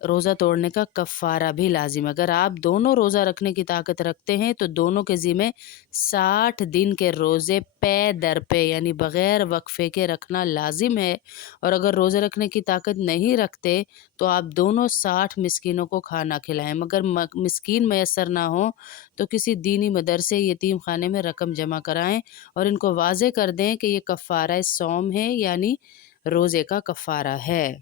روزہ توڑنے کا کفارہ بھی لازم ہے۔ اگر آپ دونوں روزہ رکھنے کی طاقت رکھتے ہیں تو دونوں کے ذمہ 60 دن کے روزے پے در پے یعنی بغیر وقفے کے رکھنا لازم ہے، اور اگر روزے رکھنے کی طاقت نہیں رکھتے تو آپ دونوں 60 مسکینوں کو کھانا کھلائیں، مگر مسکین میسر نہ ہو تو کسی دینی مدرسے یتیم خانے میں رقم جمع کرائیں اور ان کو واضح کر دیں کہ یہ کفارہ صوم ہے، یعنی روزے کا کفارہ ہے۔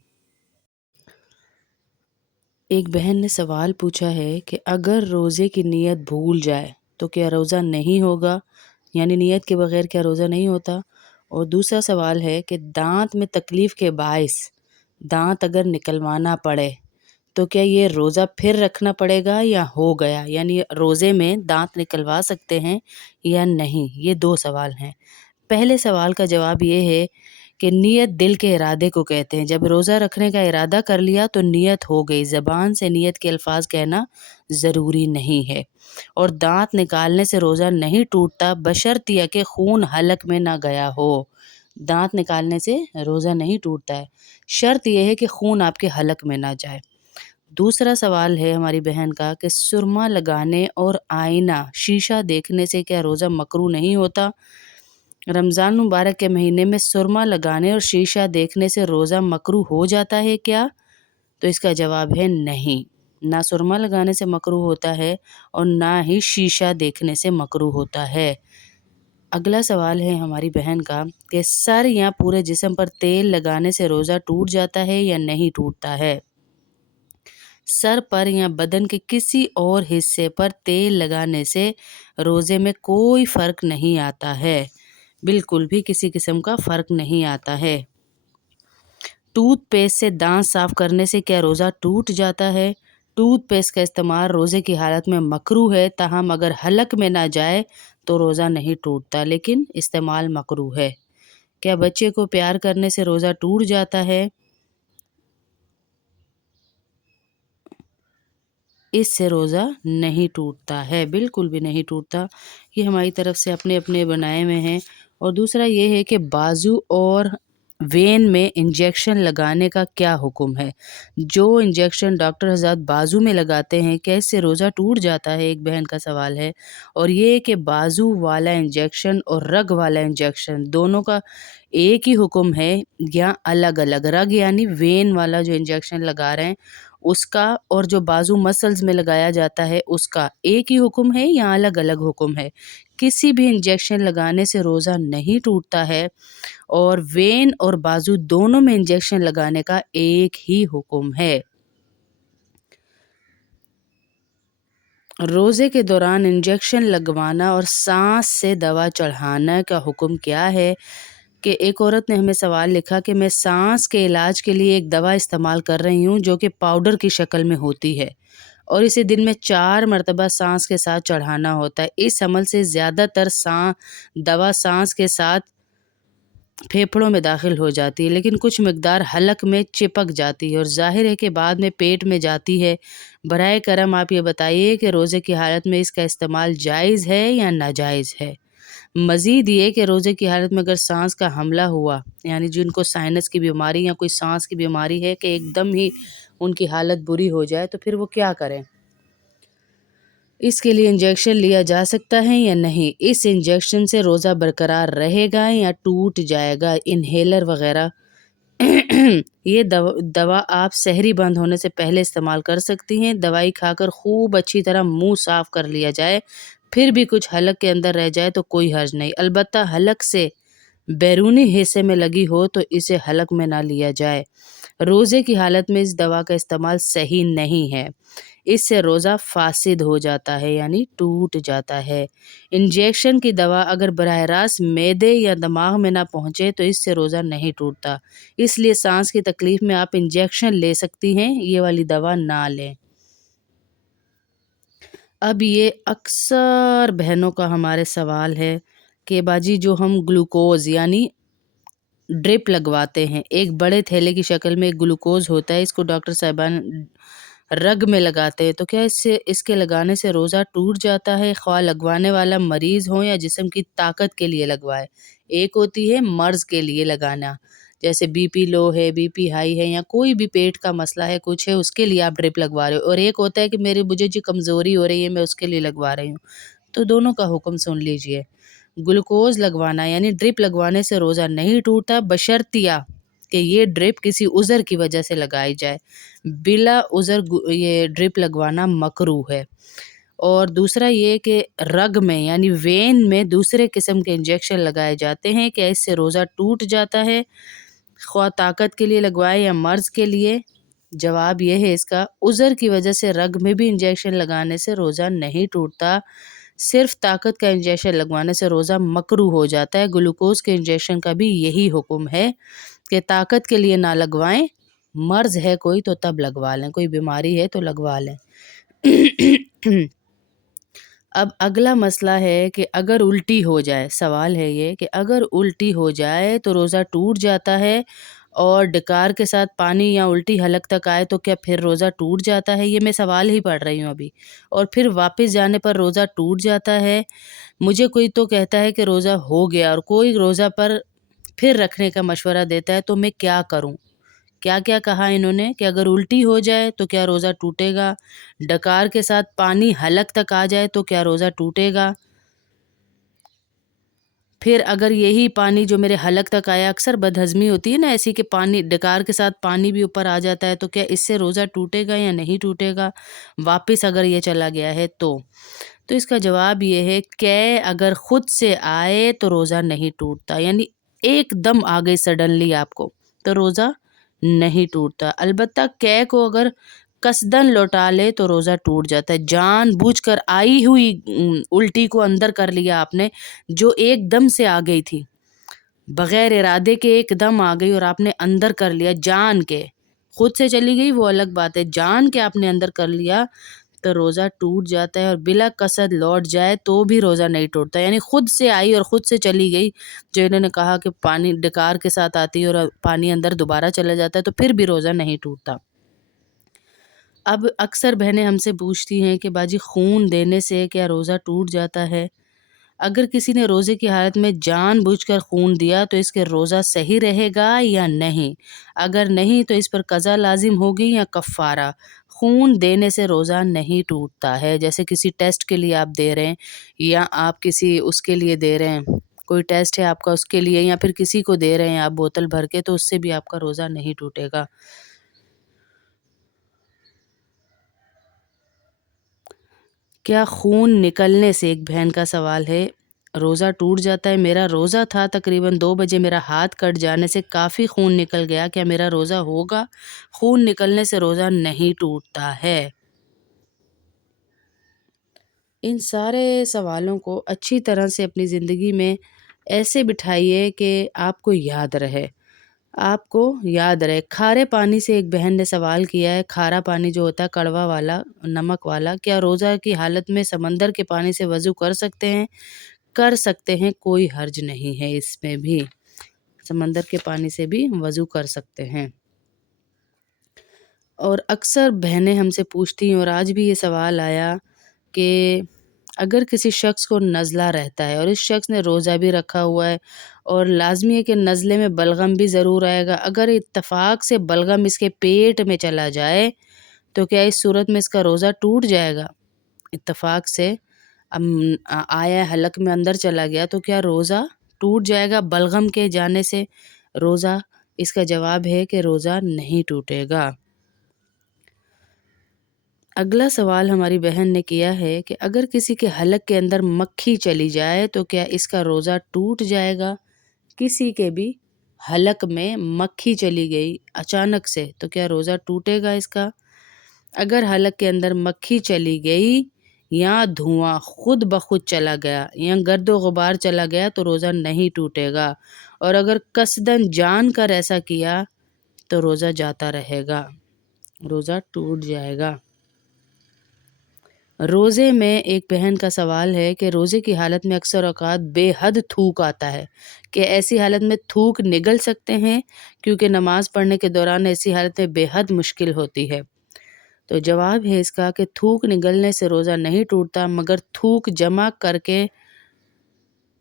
ایک بہن نے سوال پوچھا ہے کہ اگر روزے کی نیت بھول جائے تو کیا روزہ نہیں ہوگا، یعنی نیت کے بغیر کیا روزہ نہیں ہوتا؟ اور دوسرا سوال ہے کہ دانت میں تکلیف کے باعث دانت اگر نکلوانا پڑے تو کیا یہ روزہ پھر رکھنا پڑے گا یا ہو گیا، یعنی روزے میں دانت نکلوا سکتے ہیں یا نہیں؟ یہ 2 سوال ہیں۔ پہلے سوال کا جواب یہ ہے کہ نیت دل کے ارادے کو کہتے ہیں۔ جب روزہ رکھنے کا ارادہ کر لیا تو نیت ہو گئی، زبان سے نیت کے الفاظ کہنا ضروری نہیں ہے، اور دانت نکالنے سے روزہ نہیں ٹوٹتا بشرطیہ کہ خون حلق میں نہ گیا ہو۔ دانت نکالنے سے روزہ نہیں ٹوٹتا ہے، شرط یہ ہے کہ خون آپ کے حلق میں نہ جائے۔ دوسرا سوال ہے ہماری بہن کا کہ سرما لگانے اور آئینہ شیشہ دیکھنے سے کیا روزہ مکروہ نہیں ہوتا؟ رمضان مبارک کے مہینے میں سرما لگانے اور شیشہ دیکھنے سے روزہ مکروہ ہو جاتا ہے کیا؟ تو اس کا جواب ہے نہیں، نہ سرما لگانے سے مکروہ ہوتا ہے اور نہ ہی شیشہ دیکھنے سے مکروہ ہوتا ہے۔ اگلا سوال ہے ہماری بہن کا کہ سر یا پورے جسم پر تیل لگانے سے روزہ ٹوٹ جاتا ہے یا نہیں ٹوٹتا ہے؟ سر پر یا بدن کے کسی اور حصے پر تیل لگانے سے روزے میں کوئی فرق نہیں آتا ہے، بالکل بھی کسی قسم کا فرق نہیں آتا ہے۔ ٹوتھ پیسٹ سے دانت صاف کرنے سے کیا روزہ ٹوٹ جاتا ہے؟ ٹوتھ پیسٹ کا استعمال روزے کی حالت میں مکروہ ہے، تاہم اگر حلق میں نہ جائے تو روزہ نہیں ٹوٹتا، لیکن استعمال مکروہ ہے۔ کیا بچے کو پیار کرنے سے روزہ ٹوٹ جاتا ہے؟ اس سے روزہ نہیں ٹوٹتا ہے، بالکل بھی نہیں ٹوٹتا۔ یہ ہماری طرف سے اپنے اپنے بنائے ہوئے ہیں۔ اور دوسرا یہ ہے کہ بازو اور وین میں انجیکشن لگانے کا کیا حکم ہے؟ جو انجیکشن ڈاکٹر حضرات بازو میں لگاتے ہیں کیا اس سے روزہ ٹوٹ جاتا ہے؟ ایک بہن کا سوال ہے۔ اور یہ کہ بازو والا انجیکشن اور رگ والا انجیکشن دونوں کا ایک ہی حکم ہے یا الگ الگ؟ رگ یعنی وین والا جو انجیکشن لگا رہے ہیں اس کا، اور جو بازو مسلز میں لگایا جاتا ہے اس کا ایک ہی حکم ہے یا الگ الگ حکم ہے؟ کسی بھی انجیکشن لگانے سے روزہ نہیں ٹوٹتا ہے، اور وین اور بازو دونوں میں انجیکشن لگانے کا ایک ہی حکم ہے۔ روزے کے دوران انجیکشن لگوانا اور سانس سے دوا چڑھانا کا حکم کیا ہے؟ کہ ایک عورت نے ہمیں سوال لکھا کہ میں سانس کے علاج کے لیے ایک دوا استعمال کر رہی ہوں جو کہ پاؤڈر کی شکل میں ہوتی ہے، اور اسے دن میں 4 مرتبہ سانس کے ساتھ چڑھانا ہوتا ہے۔ اس عمل سے زیادہ تر دوا سانس کے ساتھ پھیپھڑوں میں داخل ہو جاتی ہے، لیکن کچھ مقدار حلق میں چپک جاتی ہے اور ظاہر ہے کہ بعد میں پیٹ میں جاتی ہے۔ براہ کرم آپ یہ بتائیے کہ روزے کی حالت میں اس کا استعمال جائز ہے یا ناجائز ہے؟ مزید یہ کہ روزے کی حالت میں اگر سانس کا حملہ ہوا، یعنی جن کو سائنس کی بیماری یا کوئی سانس کی بیماری ہے کہ ایک دم ہی ان کی حالت بری ہو جائے تو پھر وہ کیا کریں؟ اس کے لیے انجیکشن لیا جا سکتا ہے یا نہیں؟ اس انجیکشن سے روزہ برقرار رہے گا یا ٹوٹ جائے گا؟ انہیلر وغیرہ یہ دوا آپ سحری بند ہونے سے پہلے استعمال کر سکتی ہیں۔ دوائی کھا کر خوب اچھی طرح منہ صاف کر لیا جائے، پھر بھی کچھ حلق کے اندر رہ جائے تو کوئی حرج نہیں، البتہ حلق سے بیرونی حصے میں لگی ہو تو اسے حلق میں نہ لیا جائے۔ روزے کی حالت میں اس دوا کا استعمال صحیح نہیں ہے، اس سے روزہ فاسد ہو جاتا ہے، یعنی ٹوٹ جاتا ہے۔ انجیکشن کی دوا اگر براہ راست معدے یا دماغ میں نہ پہنچے تو اس سے روزہ نہیں ٹوٹتا، اس لیے سانس کی تکلیف میں آپ انجیکشن لے سکتی ہیں، یہ والی دوا نہ لیں۔ اب یہ اکثر بہنوں کا ہمارے سوال ہے کہ باجی جو ہم گلوکوز یعنی ڈرپ لگواتے ہیں، ایک بڑے تھیلے کی شکل میں ایک گلوکوز ہوتا ہے، اس کو ڈاکٹر صاحبان رگ میں لگاتے ہیں، تو کیا اس کے لگانے سے روزہ ٹوٹ جاتا ہے؟ خواہ لگوانے والا مریض ہو یا جسم کی طاقت کے لیے لگوائے۔ ایک ہوتی ہے مرض کے لیے لگانا، جیسے بی پی لو ہے، بی پی ہائی ہے، یا کوئی بھی پیٹ کا مسئلہ ہے، کچھ ہے، اس کے لیے آپ ڈرپ لگوا رہے ہو، اور ایک ہوتا ہے کہ مجھے جی کمزوری ہو رہی ہے، میں اس کے لیے لگوا رہی ہوں، تو دونوں کا حکم سن لیجئے۔ گلوکوز لگوانا یعنی ڈرپ لگوانے سے روزہ نہیں ٹوٹتا، بشرطیہ کہ یہ ڈرپ کسی عذر کی وجہ سے لگائی جائے، بلا عذر یہ ڈرپ لگوانا مکروہ ہے۔ اور دوسرا یہ کہ رگ میں یعنی وین میں دوسرے قسم کے انجیکشن لگائے جاتے ہیں، کہ اس سے روزہ ٹوٹ جاتا ہے، خواہ طاقت کے لیے لگوائے یا مرض کے لیے؟ جواب یہ ہے اس کا، عذر کی وجہ سے رگ میں بھی انجیکشن لگانے سے روزہ نہیں ٹوٹتا، صرف طاقت کا انجیکشن لگوانے سے روزہ مکروہ ہو جاتا ہے۔ گلوکوز کے انجیکشن کا بھی یہی حکم ہے کہ طاقت کے لیے نہ لگوائیں، مرض ہے کوئی تو تب لگوا لیں، کوئی بیماری ہے تو لگوا لیں۔ اب اگلا مسئلہ ہے کہ اگر الٹی ہو جائے، سوال ہے یہ کہ اگر الٹی ہو جائے تو روزہ ٹوٹ جاتا ہے، اور ڈکار کے ساتھ پانی یا الٹی حلق تک آئے تو کیا پھر روزہ ٹوٹ جاتا ہے؟ یہ میں سوال ہی پڑھ رہی ہوں ابھی۔ اور پھر واپس جانے پر روزہ ٹوٹ جاتا ہے۔ مجھے کوئی تو کہتا ہے کہ روزہ ہو گیا، اور کوئی روزہ پر پھر رکھنے کا مشورہ دیتا ہے، تو میں کیا کروں؟ کیا کیا کہا انہوں نے کہ اگر الٹی ہو جائے تو کیا روزہ ٹوٹے گا، ڈکار کے ساتھ پانی حلق تک آ جائے تو کیا روزہ ٹوٹے گا، پھر اگر یہی پانی جو میرے حلق تک آیا، اکثر بدہضمی ہوتی ہے نا ایسی کہ پانی ڈکار کے ساتھ پانی بھی اوپر آ جاتا ہے، تو کیا اس سے روزہ ٹوٹے گا یا نہیں ٹوٹے گا، واپس اگر یہ چلا گیا ہے تو اس کا جواب یہ ہے کہ اگر خود سے آئے تو روزہ نہیں ٹوٹتا، یعنی ایک دم آ گئی سڈنلی آپ کو، تو روزہ نہیں ٹوٹتا۔ البتہ کہ کو اگر قصدن لوٹا لے تو روزہ ٹوٹ جاتا ہے، جان بوجھ کر آئی ہوئی الٹی کو اندر کر لیا آپ نے، جو ایک دم سے آ گئی تھی، بغیر ارادے کے ایک دم آ گئی اور آپ نے اندر کر لیا جان کے، خود سے چلی گئی وہ الگ بات ہے، جان کے آپ نے اندر کر لیا تو روزہ ٹوٹ جاتا ہے، اور بلا قصد لوٹ جائے تو بھی روزہ نہیں ٹوٹتا، یعنی خود سے آئی اور خود سے چلی گئی، جو انہوں نے کہا کہ پانی ڈکار کے ساتھ آتی ہے اور پانی اندر دوبارہ چلا جاتا ہے، تو پھر بھی روزہ نہیں ٹوٹتا۔ اب اکثر بہنیں ہم سے پوچھتی ہیں کہ باجی خون دینے سے کیا روزہ ٹوٹ جاتا ہے؟ اگر کسی نے روزے کی حالت میں جان بوجھ کر خون دیا تو اس کے روزہ صحیح رہے گا یا نہیں؟ اگر نہیں تو اس پر قضا لازم ہوگی یا کفارہ؟ خون دینے سے روزہ نہیں ٹوٹتا ہے، جیسے کسی ٹیسٹ کے لیے آپ دے رہے ہیں، یا آپ کسی اس کے لیے دے رہے ہیں، کوئی ٹیسٹ ہے آپ کا اس کے لیے، یا پھر کسی کو دے رہے ہیں آپ بوتل بھر کے، تو اس سے بھی آپ کا روزہ نہیں ٹوٹے گا۔ کیا خون نکلنے سے، ایک بہن کا سوال ہے، روزہ ٹوٹ جاتا ہے؟ میرا روزہ تھا، تقریباً 2 بجے میرا ہاتھ کٹ جانے سے کافی خون نکل گیا، کیا میرا روزہ ہوگا؟ خون نکلنے سے روزہ نہیں ٹوٹتا ہے۔ ان سارے سوالوں کو اچھی طرح سے اپنی زندگی میں ایسے بٹھائیے کہ آپ کو یاد رہے، آپ کو یاد رہے۔ کھارے پانی سے ایک بہن نے سوال کیا ہے، کھارا پانی جو ہوتا ہے کڑوا والا، نمک والا، کیا روزہ کی حالت میں سمندر کے پانی سے وضو کر سکتے ہیں؟ کر سکتے ہیں، کوئی حرج نہیں ہے اس میں بھی، سمندر کے پانی سے بھی وضو کر سکتے ہیں۔ اور اکثر بہنیں ہم سے پوچھتی ہیں، اور آج بھی یہ سوال آیا کہ اگر کسی شخص کو نزلہ رہتا ہے اور اس شخص نے روزہ بھی رکھا ہوا ہے، اور لازمی ہے کہ نزلے میں بلغم بھی ضرور آئے گا، اگر اتفاق سے بلغم اس کے پیٹ میں چلا جائے تو کیا اس صورت میں اس کا روزہ ٹوٹ جائے گا؟ اتفاق سے آیا حلق میں اندر چلا گیا تو کیا روزہ ٹوٹ جائے گا بلغم کے جانے سے؟ روزہ، اس کا جواب ہے کہ روزہ نہیں ٹوٹے گا۔ اگلا سوال ہماری بہن نے کیا ہے کہ اگر کسی کے حلق کے اندر مکھی چلی جائے تو کیا اس کا روزہ ٹوٹ جائے گا؟ کسی کے بھی حلق میں مکھی چلی گئی اچانک سے تو کیا روزہ ٹوٹے گا اس کا؟ اگر حلق کے اندر مکھی چلی گئی، یا دھواں خود بخود چلا گیا، یا گرد و غبار چلا گیا تو روزہ نہیں ٹوٹے گا، اور اگر قصدن جان کر ایسا کیا تو روزہ جاتا رہے گا، روزہ ٹوٹ جائے گا۔ روزے میں ایک بہن کا سوال ہے کہ روزے کی حالت میں اکثر اوقات بے حد تھوک آتا ہے، کہ ایسی حالت میں تھوک نگل سکتے ہیں؟ کیونکہ نماز پڑھنے کے دوران ایسی حالت میں بے حد مشکل ہوتی ہے۔ تو جواب ہے اس کا کہ تھوک نگلنے سے روزہ نہیں ٹوٹتا، مگر تھوک جمع کر کے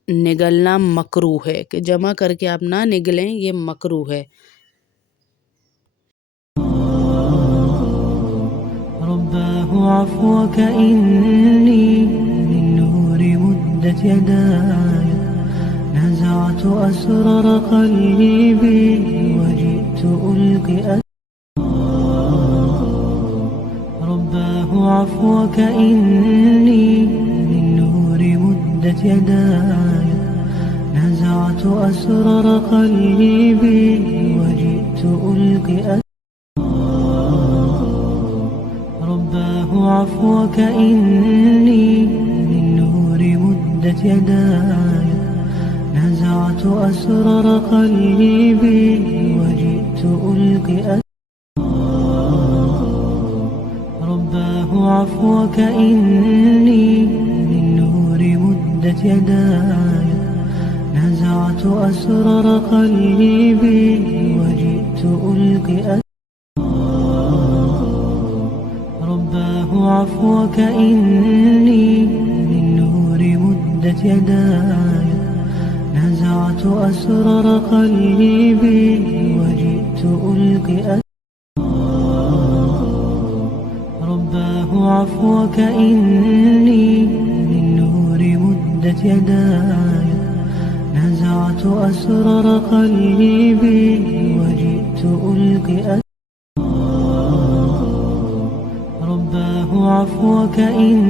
نگلنا مکروہ ہے، کہ جمع کر کے آپ نہ نگلیں، یہ مکروہ ہے۔ رباه عفوك إني للنور مدت يداي نزعت أسرار قلبي وجئت ألقي رباه عفوك إني للنور مدت يداي نزعت أسرار قلبي وجئت ألقي رباه عفوك إني للنور مدت يداي نزعت أسرار قلبي وجئت ألقي رباه عفوك إني للنور مدت يداي نزعت أسرار قلبي وجئت ألقي رباه عفوك إني للنور مدت يداي نزعت أسرار قلبي وجئت ألقي رباه عفوك إني للنور مدت يداي نزعت أسرار قلبي وجئت ألقي رباه عفوك إني